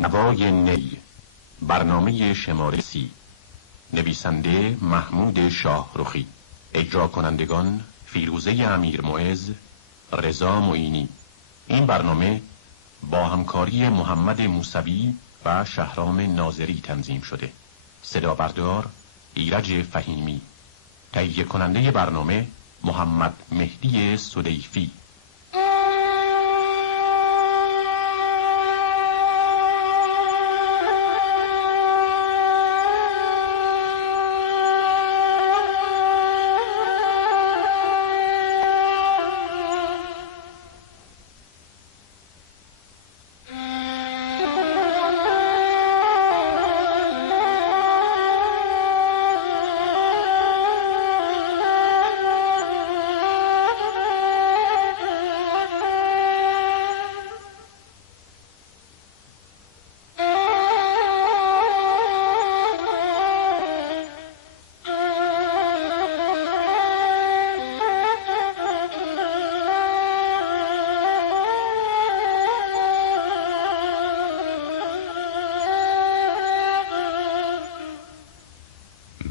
نوای نی، برنامه شماره 30. نویسنده محمود شاهرخی. اجرا کنندگان فیروزه امیرمعز، رضا معینی. این برنامه با همکاری محمد موسوی و شهرام ناظری تنظیم شده. صدا بردار ایرج فهیمی. تهیه کننده برنامه محمد مهدی سلیفی.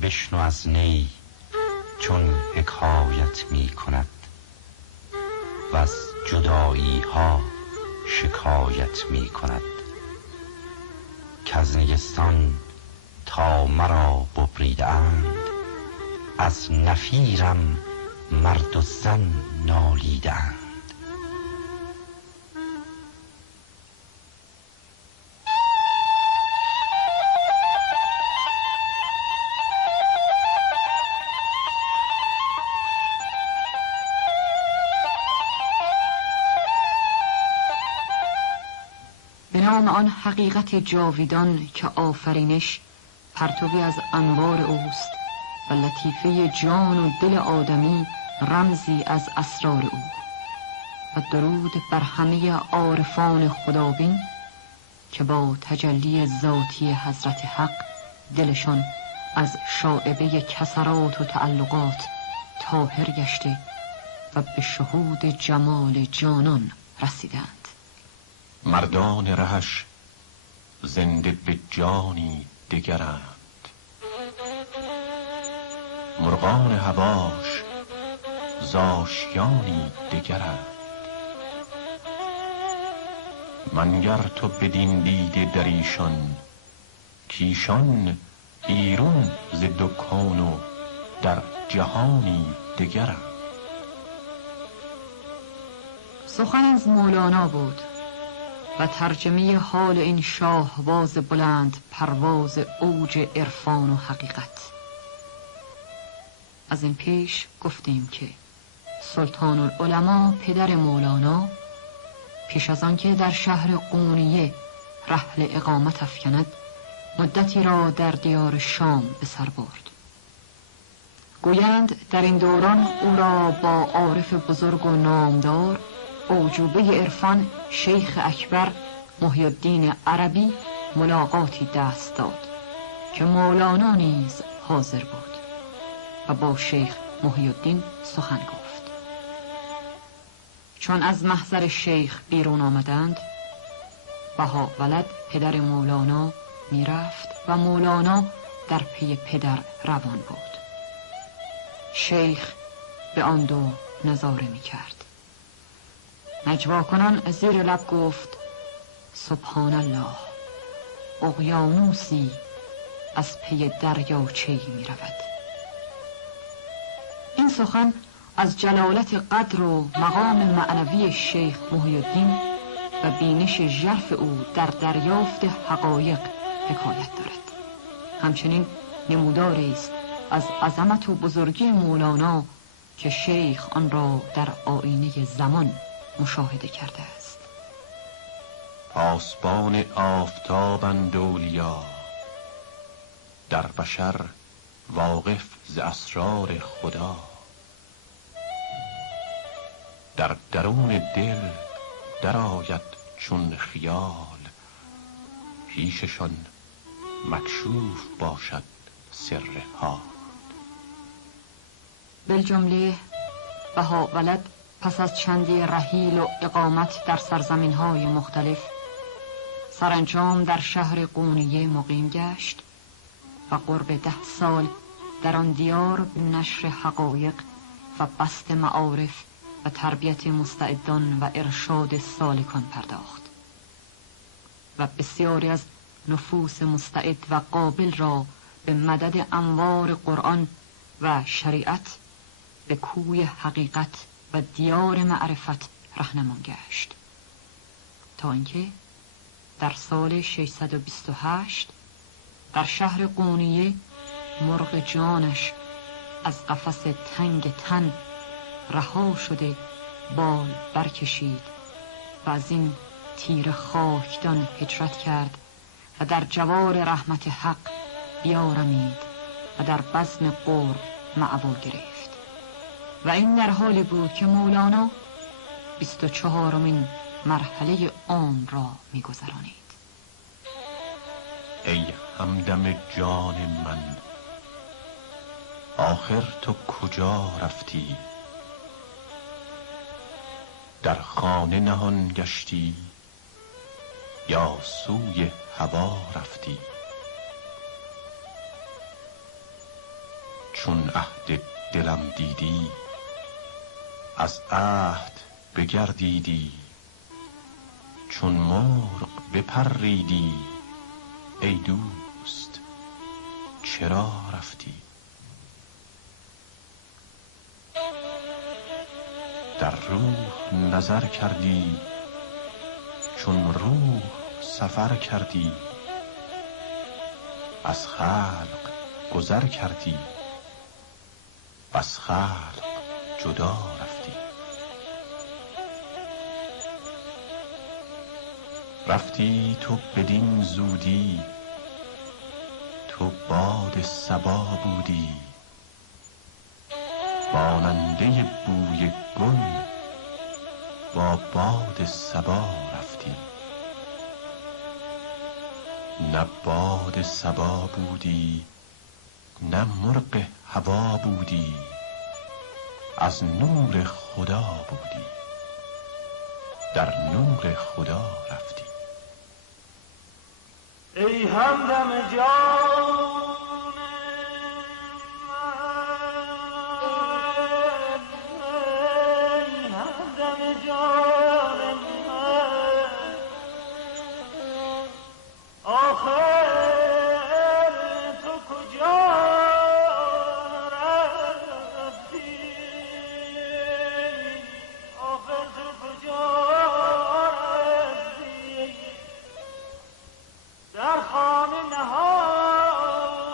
بشنو از نی چون حکایت می کند و از جدایی ها شکایت می کند، کز نیستان تا مرا ببریده اند، از نفیرم مرد و زن نالیده اند. به نام آن حقیقت جاویدان که آفرینش پرتوی از انوار اوست و لطیفه جان و دل آدمی رمزی از اسرار او، و درود بر همه عارفان خدابین که با تجلی ذاتی حضرت حق دلشان از شائبه کسرات و تعلقات طاهر گشته و به شهود جمال جانان رسیدند. مردان رهش زنده به جانی دگرند، مرغان هواش زاشیانی دگرند. منگر تو بدین دیده در ایشان، کیشان بیرون ز دکان و در جهانی دگرند. سخن از مولانا بود و ترجمه حال این شاهواز بلند پرواز اوج عرفان و حقیقت. از این پیش گفتیم که سلطان العلماء پدر مولانا پیش از آنکه در شهر قونیه رحل اقامت افکند، مدتی را در دیار شام به سر برد. گویند در این دوران او را با عارف بزرگ و نامدار اوجوبه عرفان شیخ اکبر محی الدین عربی ملاقاتی دست داد که مولانا نیز حاضر بود و با شیخ محی الدین سخن گفت. چون از محضر شیخ بیرون آمدند، بهاءولد پدر مولانا می رفت و مولانا در پی پدر روان بود. شیخ به آن دو نظاره می کرد. نجوا کنان زیر لب گفت: سبحان الله، اقیانوسی از پی دریاچه‌ای می رود. این سخن از جلالت قدر و مقام معنوی شیخ محی الدین و بینش ژرف او در دریافت حقایق حکایت دارد. همچنین نموداری است از عظمت و بزرگی مولانا که شیخ آن را در آینه زمان مشاهده کرده است. پاسبان آفتابند اولیا، در بشر واقف ز اسرار خدا. در درون دل درآید چون خیال، پیششان مکشوف باشد سر حال. بالجمله بهاءولد پس از چندی رحیل و اقامت در سرزمین‌های مختلف سرانجام در شهر قونیه مقیم گشت و قرب 10 سال در آن دیار به نشر حقایق و بسط معارف و تربیت مستعدان و ارشاد سالکان پرداخت و بسیاری از نفوس مستعد و قابل را به مدد انوار قرآن و شریعت به کوی حقیقت و دیار معرفت رهنمون گشت، تا اینکه در سال 628 در شهر قونیه مرغ جانش از قفس تنگ تن رها شده بال برکشید و از این تیر خاکدان هجرت کرد و در جوار رحمت حق بیارمید و در بزم قرب مأوا گرفت. و این در حالی بود که مولانا 24مین مرحله عمر را می‌گذرانید. ای همدم جان من، آخر تو کجا رفتی؟ در خانه نهان گشتی یا سوی هوا رفتی؟ چون عهد دلم دیدی از عهد بگردیدی، چون مرغ بپریدی ای دوست چرا رفتی؟ در روح نظر کردی، چون روح سفر کردی، از خلق گذر کردی، از خلق جدا رفتی. رفتی تو بدین زودی، تو باد صبا بودی، ماننده بوی گل با باد صبا رفتی. نه باد صبا بودی نه مرغ هوا بودی، از نور خدا بودی، در نور خدا رفتی. ای همدم جان در خانه نهان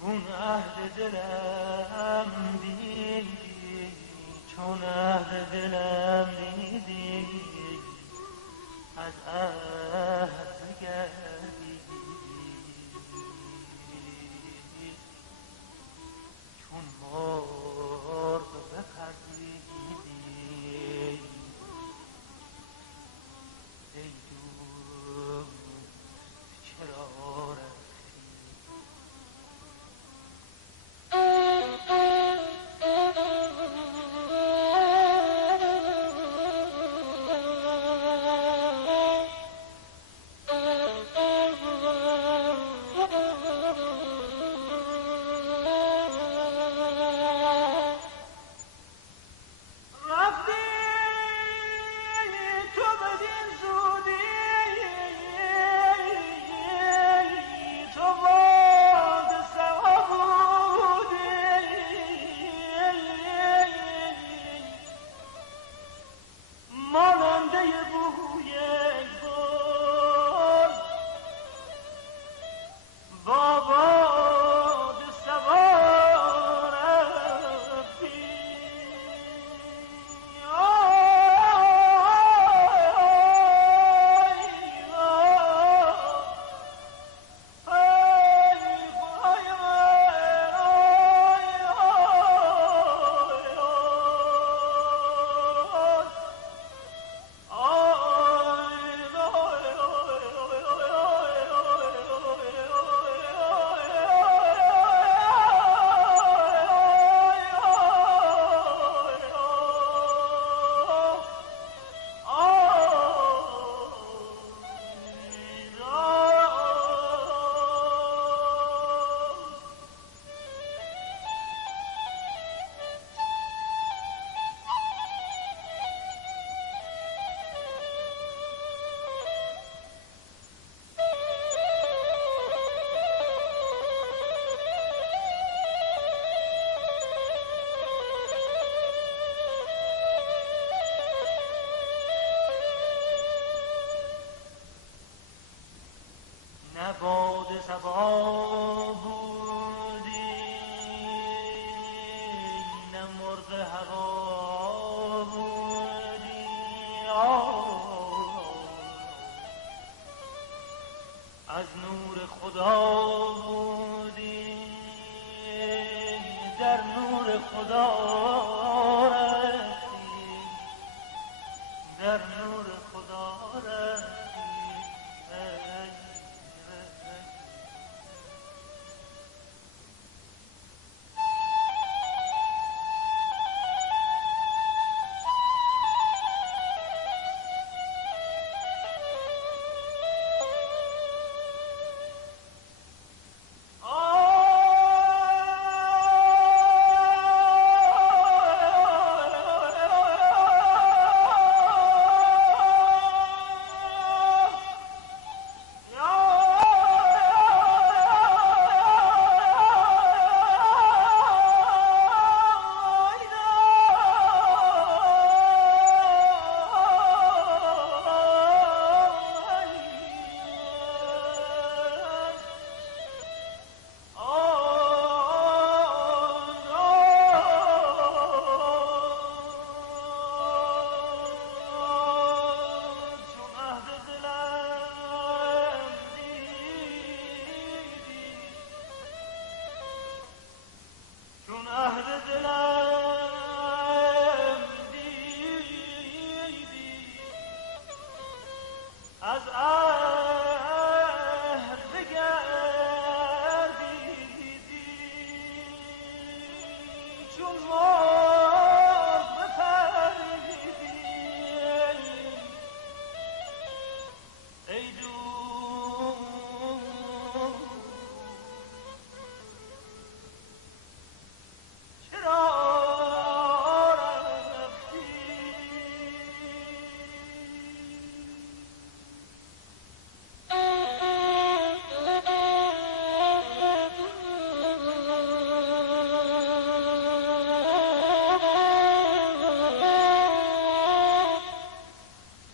چون عهد دلم دیدی، چون عهد دلم دیدی، از عهد بگردی، چون مرغ بپریدی، ای دوست چرا رفتی؟ باد صبا بودی، نه مرغ هوا بودی، از نور خدا بودی، در نور خدا رفتی، در نور خدا رفتی.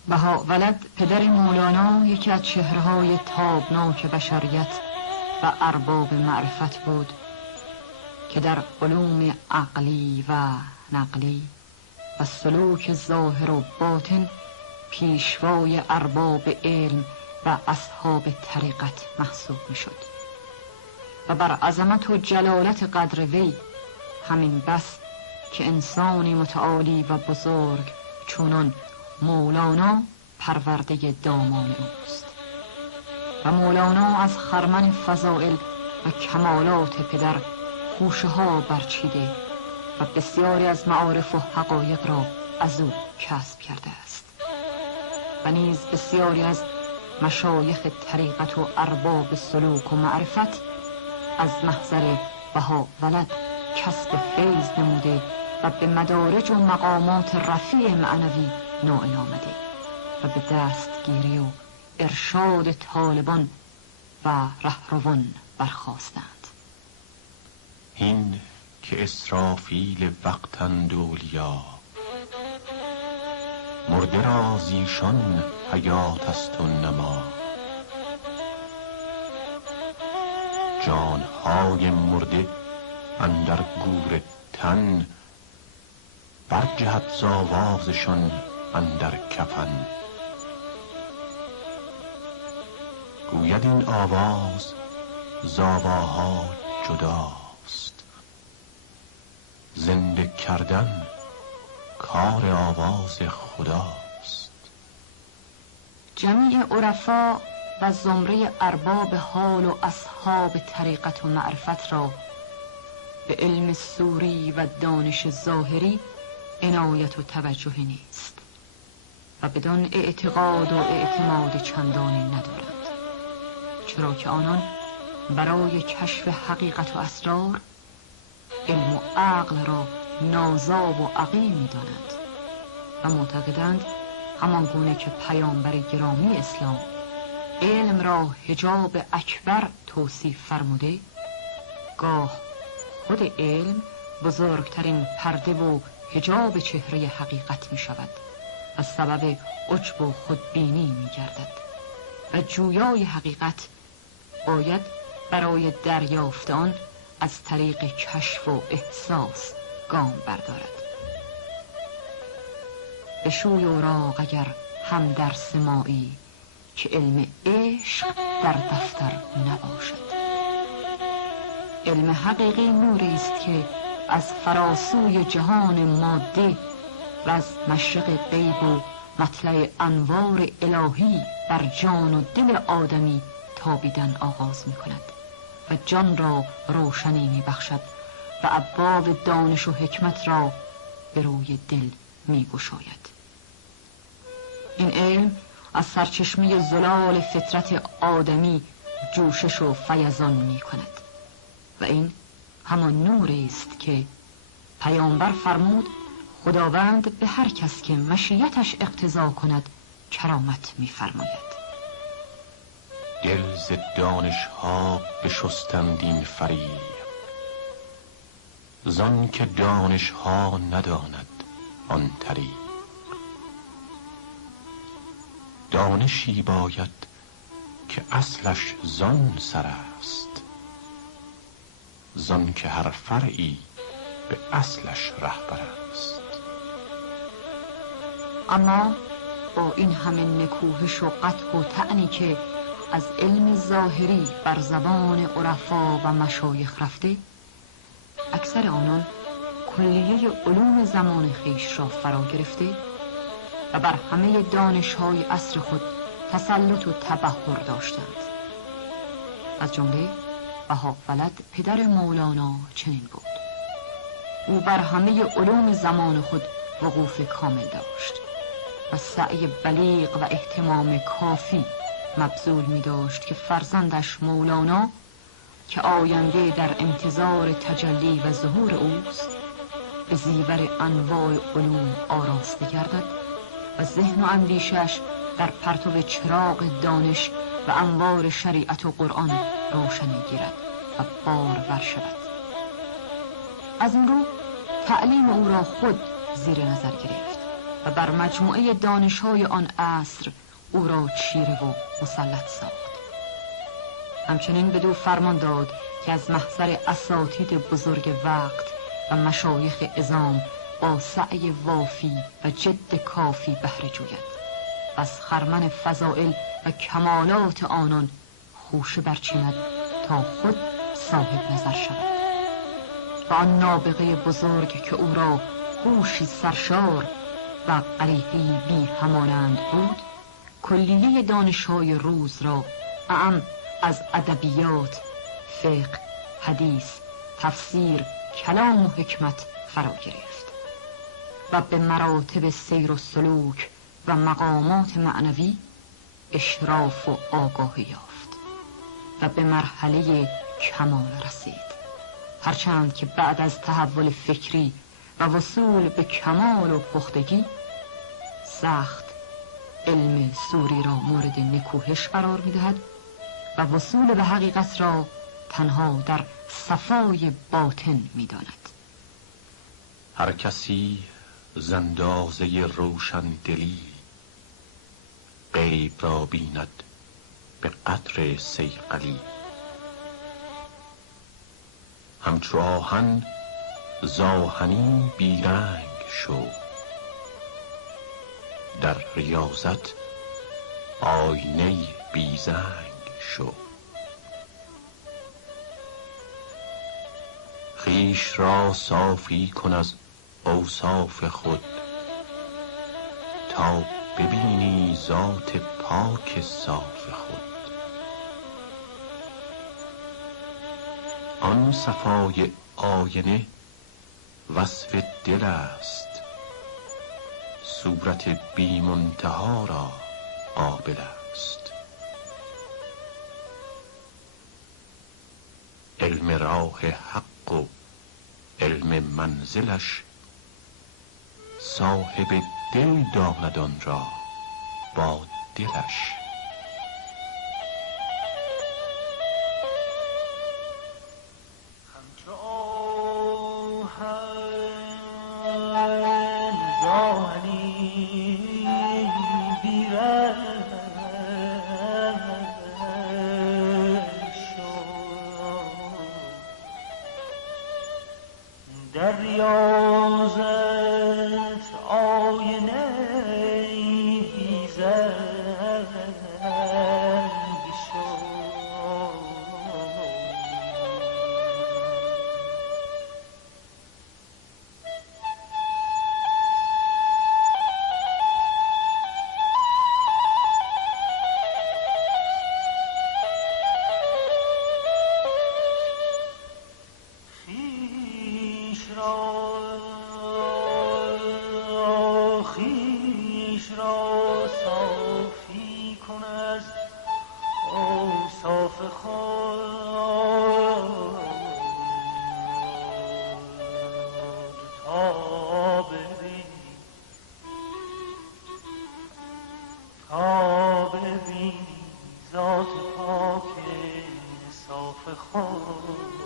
بهاءولد پدر مولانا یکی از چهره‌های تابناک بشریت و ارباب معرفت بود که در علوم عقلی و نقلی و سلوک ظاهر و باطن پیشوای ارباب علم و اصحاب طریقت محسوب می شد و بر عظمت و جلالت قدر وی همین بس که انسانی متعالی و بزرگ چونان مولانا پرورده دامان اوست و مولانا از خرمن فضائل و کمالات پدر خوشه ها برچیده و بسیاری از معارف و حقایق را از او کسب کرده است و نیز بسیاری از مشایخ طریقت و ارباب سلوک و معرفت از محضر بهاءولد کسب فیض نموده و به مدارج و مقامات رفیع معنوی نائل آمده و به دستگیری و ارشاد طالبان و رهروان برخاستند. این که اسرافیل وقتند اولیا، مرده را زیشان حیات است و نما. جانهای مرده اندر گور تن، برجهد ز آوازشان اندر کفن. گوید این آواز ز آواها جداست، زنده کردن کار آواز خداست. جمیع عرفا و زمره ارباب حال و اصحاب طریقت و معرفت را به علم صوری و دانش ظاهری عنایت و توجه نیست و بدان اعتقاد و اعتماد چندانی ندارند، چرا که آنان برای کشف حقیقت و اسرار علم و عقل را نازاب و عقیم می‌دانند و معتقدند همان گونه که پیامبر گرامی اسلام علم را حجاب اکبر توصیف فرموده، گاه خود علم بزرگترین پرده و حجاب چهره حقیقت می شود و سبب عجب و خودبینی می گردد و جویای حقیقت باید برای دریافت آن از طریق کشف و احساس گام بردارد. به شوی اوراق اگر هم در سماعی، که علم عشق در دفتر نباشد. علم حقیقی نوری است که از فراسوی جهان ماده و از مشرق غیب و مطلع انوار الهی بر جان و دل آدمی تابیدن آغاز می کند و جان را روشنی می بخشد و ابواب دانش و حکمت را به روی دل می گشاید. این علم از سرچشمه زلال فطرت آدمی جوشش و فیضان می کند و این همان نوری است که پیامبر فرمود خداوند به هر کس که مشیتش اقتضا کند کرامت می فرماید. دل ز دانش ها بشستند این فریب، زان که دانش ها نداند آن طریق. دانشی باید که اصلش زان سر است، زان که هر فرعی به اصلش رهبر است. اما با این همه نکوهش و قطع و طعنی که از علم ظاهری بر زبان عرفا و مشایخ رفته، اکثر آنان کلیه علوم زمان خیش را فرا گرفته و بر همه دانش‌های عصر خود تسلط و تبحر داشتند. از جمله بهاءولد پدر مولانا چنین بود. او بر همه علوم زمان خود وقوف کامل داشت و سعی بلیغ و اهتمام کافی مبذول می داشت که فرزندش مولانا که آینده در انتظار تجلی و ظهور اوست به زیور انواع علوم آراسته گردد و ذهن و اندیشش در پرتو چراغ دانش و انوار شریعت و قرآن روشنی گیرد و بارور شود. از این رو تعلیم او را خود زیر نظر گرفت و بر مجموعه دانش‌های آن عصر او را چیره و مسلط ساخت. همچنین بدو فرمان داد که از محضر اساتید بزرگ وقت و مشایخ عظام با سعی وافی و جد کافی بهره جوید و از خرمن فضائل و کمالات آنان خوشه برچیند تا خود صاحب نظر شود و آن نابغه بزرگ که او را هوشی سرشار و قریحه‌ای بی همانند بود، کلیه دانش‌های روز را اعم از ادبیات، فقه، حدیث، تفسیر، کلام و حکمت فرا گرفت و به مراتب سیر و سلوک و مقامات معنوی اشراف و آگاهی یافت و به مرحله کمال رسید، هرچند که بعد از تحول فکری و وصول به کمال و پختگی سخت علم سوری را مورد نکوهش قرار می‌دهد و وصول به حقیقت را تنها در صفای باطن می‌داند. هر کسی زندازه روشن دلی غیب را بیند به قدر صیقلی. همچو آهن زآهنی بیرنگ شو، در ریاضت آینه بیزنگ شو. خویش را صافی کن از اوصاف خود تا ببینی ذات پاک صاف خود. آن صفای آینه وصف دل است، صورت بی منتها را قابل است. علم راه حق و علم منزلش، صاحب دل داند آن را با دلش. در ریاضت آینه بیزنگ شو. خویش را صافی کن از اوصاف خود تا ببینی ذات پاک صاف خود.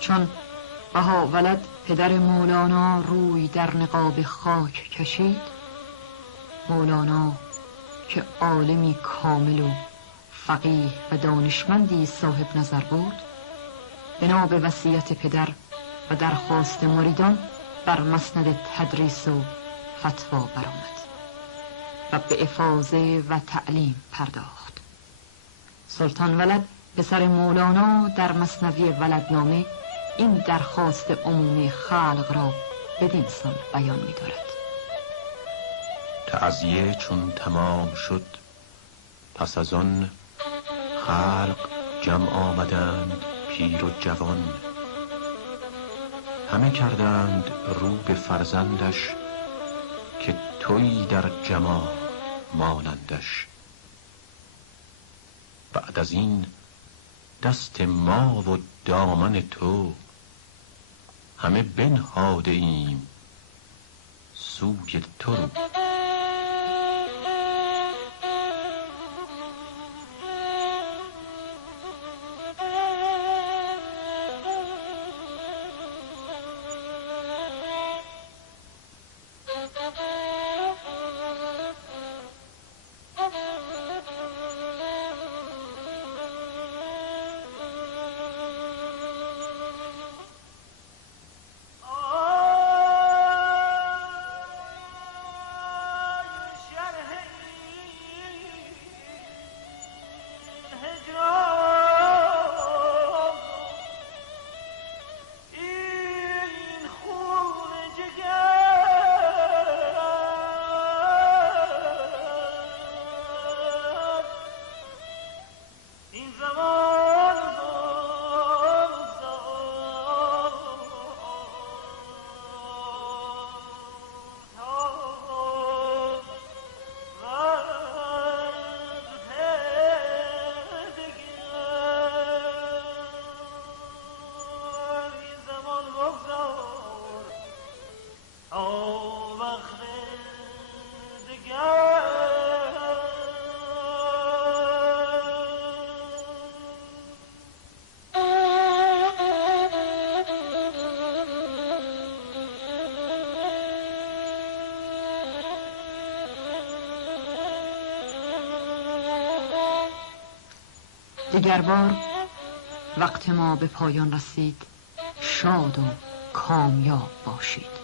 چون بها ولد پدر مولانا روی در نقاب خاک کشید، مولانا که عالمی کامل و فقیه و دانشمندی صاحب نظر بود، بنا به وصیت پدر و درخواست مریدان بر مسند تدریس و فتوا برآمد و به افاضه و تعلیم پرداخت. سلطان ولد پسر مولانا در مثنوی ولدنامه این درخواست عمومی خلق را بدین سان بیان می دارد: تعزیه چون تمام شد، پس از آن خلق جمع آمدند پیر و جوان، همه کردند رو به فرزندش که تویی در جمال مانندش. بعد از این دست ما و دامن تو، همه بنهاده ایم سوی تو رو. دیگر بار وقت ما به پایان رسید. شاد و کامیاب باشید.